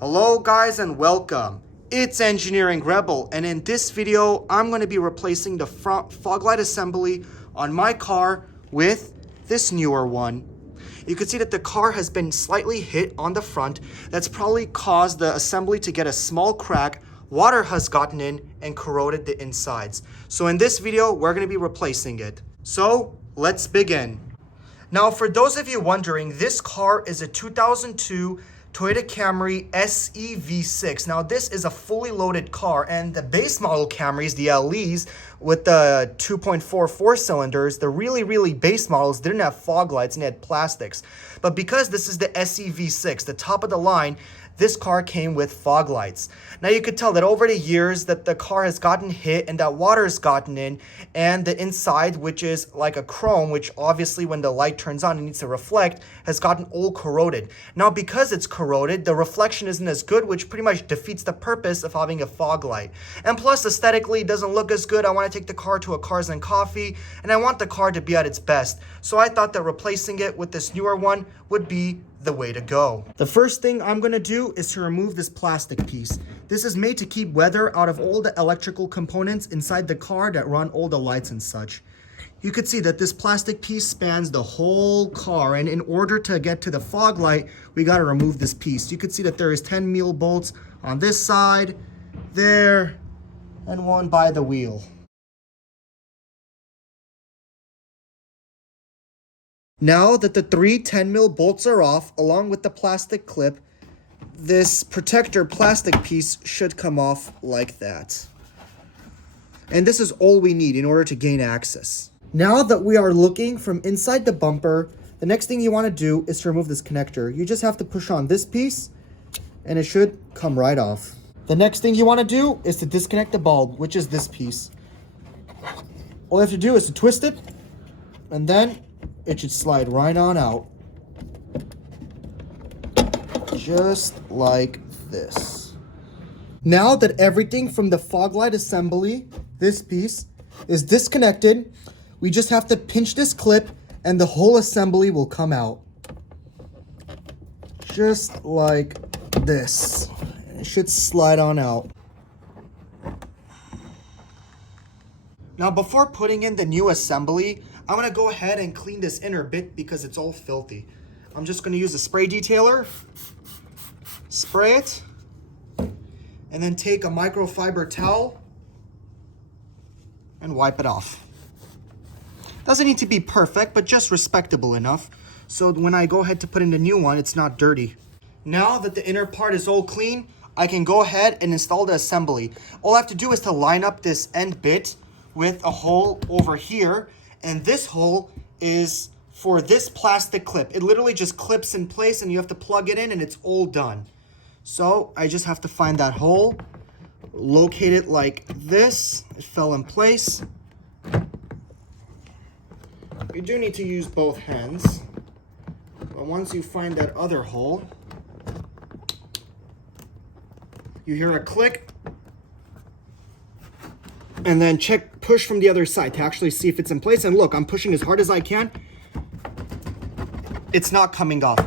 Hello guys and welcome. It's Engineering Rebel, and in this video I'm going to be replacing the front fog light assembly on my car with this newer one. You can see that the car has been slightly hit on the front. That's probably caused the assembly to get a small crack. Water has gotten in and corroded the insides. So in this video we're going to be replacing it. So let's begin. Now, for those of you wondering, this car is a 2002 Toyota Camry SE V6. Now, this is a fully loaded car, and the base model Camrys, the LEs, with the 2.4 cylinders, the really base models didn't have fog lights and they had plastics. But because this is the SE V6, the top of the line, this car came with fog lights. Now you could tell that over the years that the car has gotten hit and that water has gotten in, and the inside, which is like a chrome, which obviously when the light turns on it needs to reflect, has gotten all corroded. Now because it's corroded, the reflection isn't as good, which pretty much defeats the purpose of having a fog light. And plus aesthetically it doesn't look as good. I want to take the car to a Cars and Coffee and I want the car to be at its best. So I thought that replacing it with this newer one would be the way to go. The first thing I'm going to do is to remove this plastic piece. This is made to keep weather out of all the electrical components inside the car that run all the lights and such. You could see that this plastic piece spans the whole car, and in order to get to the fog light, we got to remove this piece. You could see that there is 10 mil bolts on this side, there, and one by the wheel. Now that the three 10 mil bolts are off, along with the plastic clip, this protector plastic piece should come off like that. And this is all we need in order to gain access. Now that we are looking from inside the bumper, the next thing you want to do is to remove this connector. You just have to push on this piece and it should come right off. The next thing you want to do is to disconnect the bulb, which is this piece. All you have to do is to twist it, and then it should slide right on out. Just like this. Now that everything from the fog light assembly, this piece, is disconnected, we just have to pinch this clip and the whole assembly will come out. Just like this. It should slide on out. Now before putting in the new assembly, I'm going to go ahead and clean this inner bit because it's all filthy. I'm just going to use a spray detailer, spray it, and then take a microfiber towel and wipe it off. Doesn't need to be perfect, but just respectable enough, so when I go ahead to put in the new one, it's not dirty. Now that the inner part is all clean, I can go ahead and install the assembly. All I have to do is to line up this end bit with a hole over here, and this hole is for this plastic clip. It literally just clips in place and you have to plug it in and it's all done. So I just have to find that hole, locate it like this. It fell in place. You do need to use both hands, but once you find that other hole, you hear a click, and then push from the other side to actually see if it's in place. And look, I'm pushing as hard as I can. It's not coming off.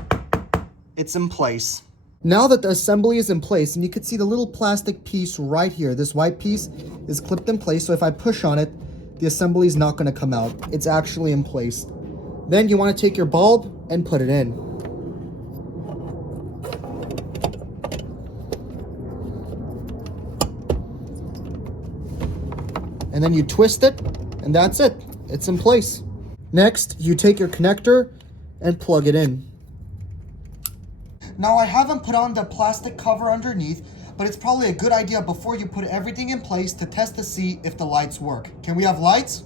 It's in place. Now that the assembly is in place, and you can see the little plastic piece right here, this white piece is clipped in place. So if I push on it, the assembly is not going to come out. It's actually in place. Then you want to take your bulb and put it in. And then you twist it, and that's it. It's in place. Next, you take your connector and plug it in. Now, I haven't put on the plastic cover underneath, but it's probably a good idea before you put everything in place to test to see if the lights work. Can we have lights?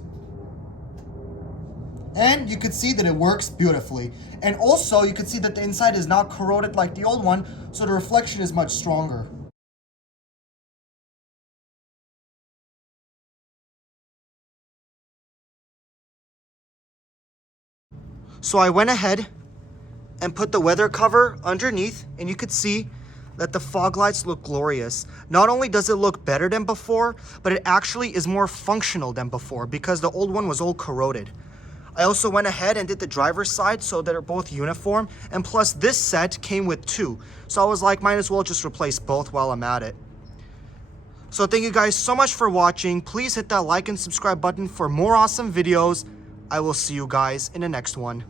And you can see that it works beautifully. And also, you can see that the inside is not corroded like the old one, so the reflection is much stronger. So I went ahead and put the weather cover underneath, and you could see that the fog lights look glorious. Not only does it look better than before, but it actually is more functional than before because the old one was all corroded. I also went ahead and did the driver's side so they're both uniform. And plus this set came with 2. So I was like, might as well just replace both while I'm at it. So thank you guys so much for watching. Please hit that like and subscribe button for more awesome videos. I will see you guys in the next one.